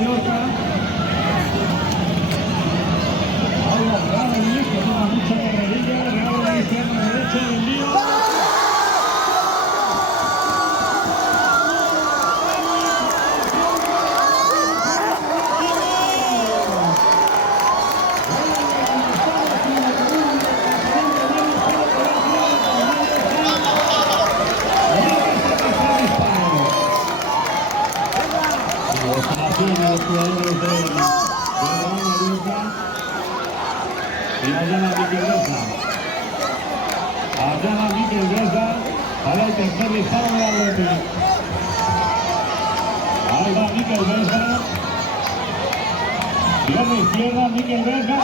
Mallorca. Ahora Real Madrid, que toma mucha carrerilla, Real Madrid izquierda, derecha, el lío. Los jugadores de Real Mallorca y allá Mikel Vesga. Allá Mikel Vesga para el tercer disparo de Atleti. Ahí va Mikel Vesga. Pierna izquierda, Mikel Vesga.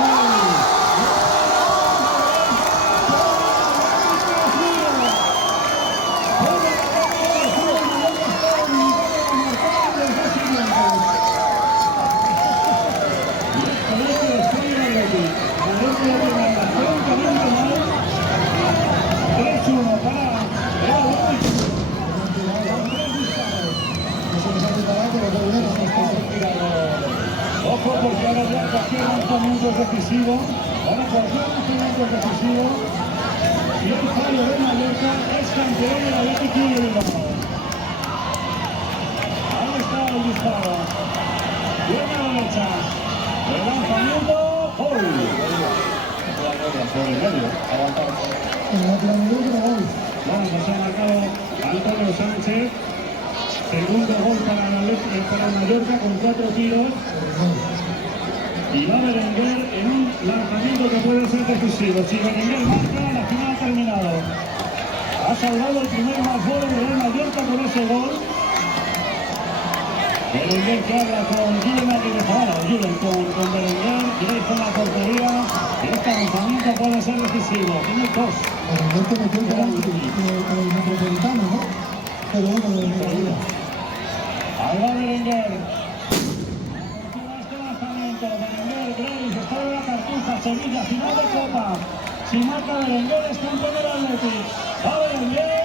Ojo porque ahora ya cualquier lanzamiento es decisivo. Ahora cualquier lanzamiento es decisivo. Y el fallo de Mallorca es campeón de la Athletic Club de Bilbao. Ahí está el disparo. Pierna derecha. El lanzamiento. ¡Gol! Por el medio. Bueno, pues ha marcado Antonio Sánchez. Segundo gol para el Mallorca con 4 tiros. Y va Berenguer en un lanzamiento que puede ser decisivo. Si Berenguer marca, la final ha terminado. Ha salvado el primer más gol de Real Mallorca por ese gol. Berenguer que habla con Julen con Berenguer, directo en la portería. Y este lanzamiento puede ser decisivo. Tiene 2. Berenguer que metió el penalti con el Metropolitano, ¿no? Pero bueno, de Berenguer. Ahí va Berenguer. Este lanzamiento, Berenguer, Grace, está de la Cartuja, Sevilla, final de Copa. Si marca Berenguer, es campeón del Athletic. ¡Va Berenguer!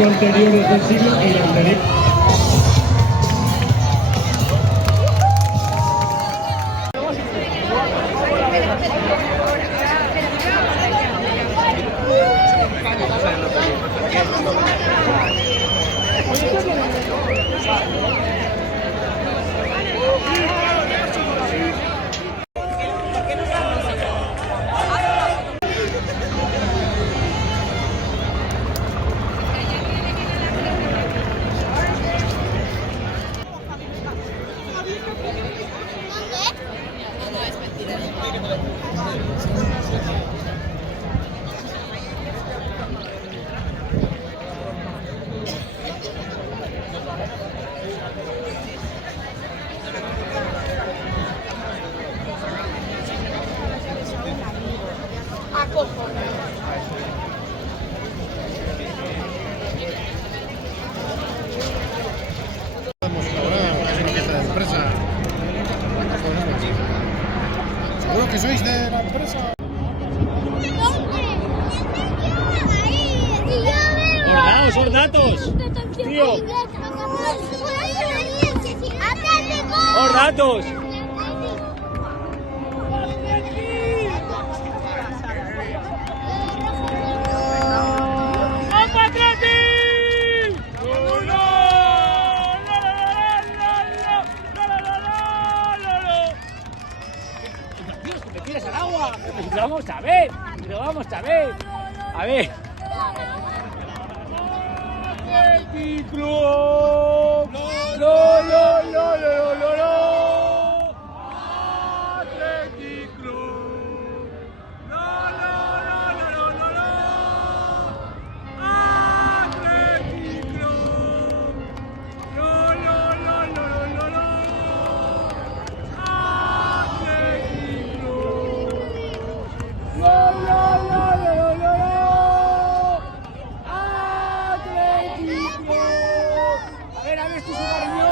Anteriores del siglo y la anterior. ¿Seguro que sois de la empresa? ¡Os datos! ¡Tío! ¡Os datos! Al agua, lo vamos a ver, lo vamos a ver. A ver. Athletic Club. Athletic Club. Athletic A ver, esto es un cariño.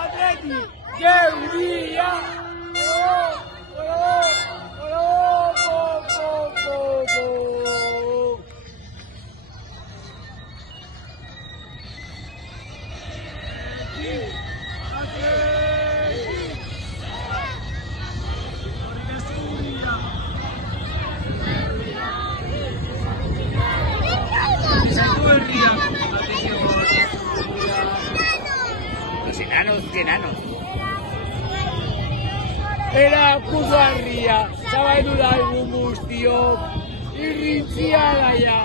Atleti, Geuria. Los enanos. Erakutu harria, zabaidura egun guztiok, irrintzia daia.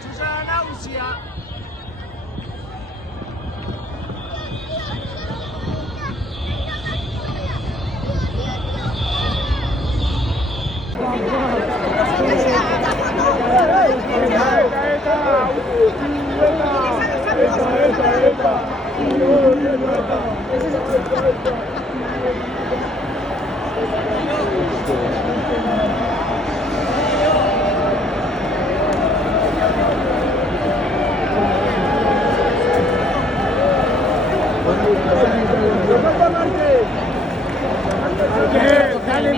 Txusara nagusia. Dale,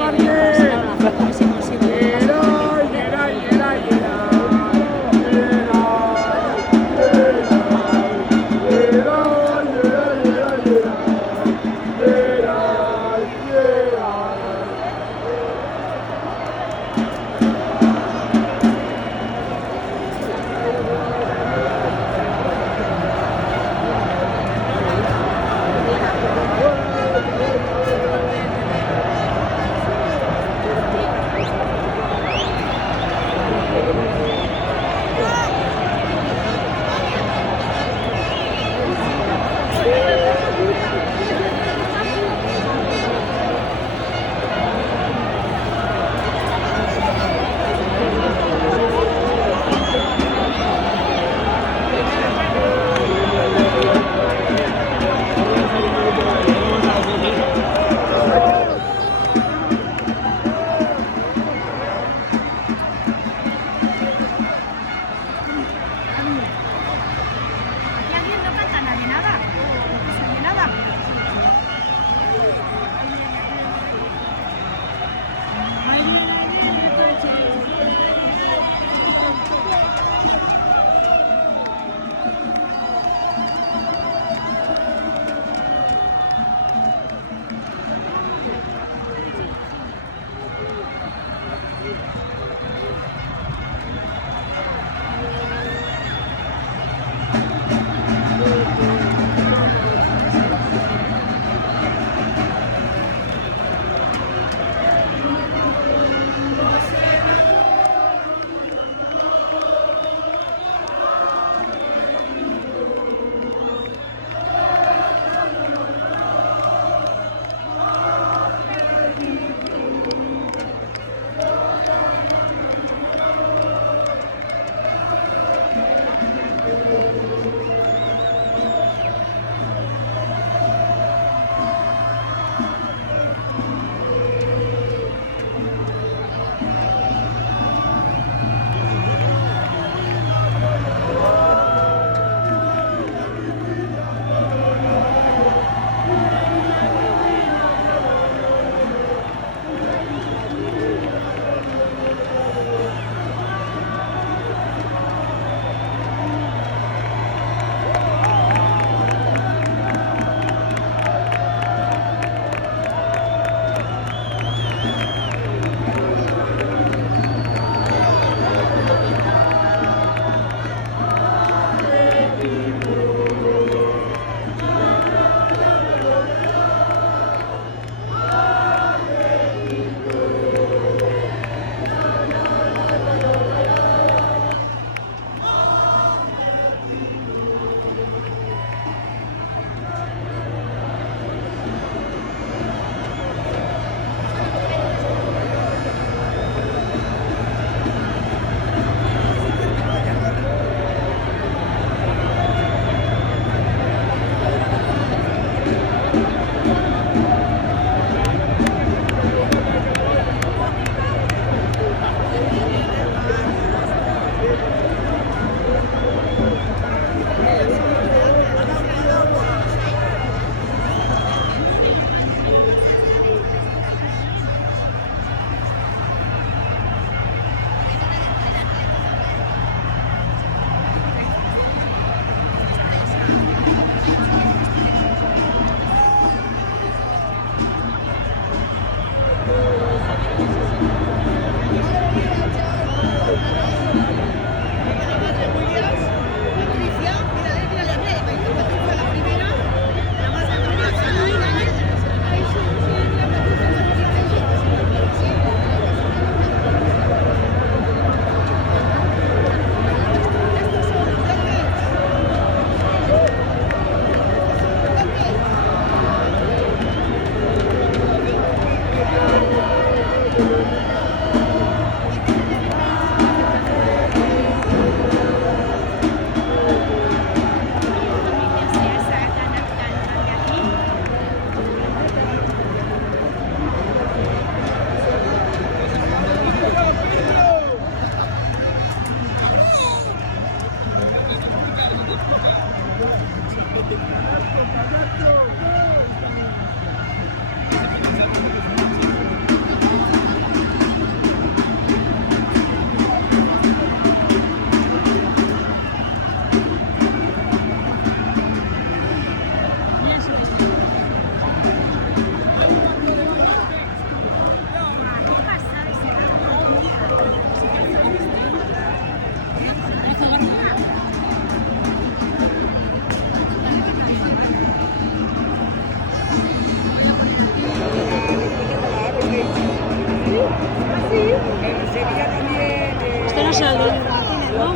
Esto no es el de Martínez, ¿no?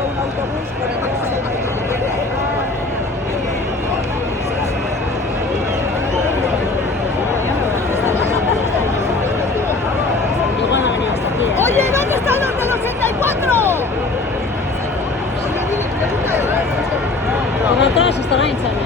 Igual ha venido hasta aquí. Oye, ¿dónde están los del 84? Por atrás estará Insane.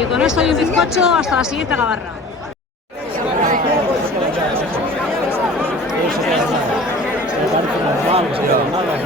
Y con esto y un bizcocho hasta la siguiente gabarra. Me parece normal, pero nada.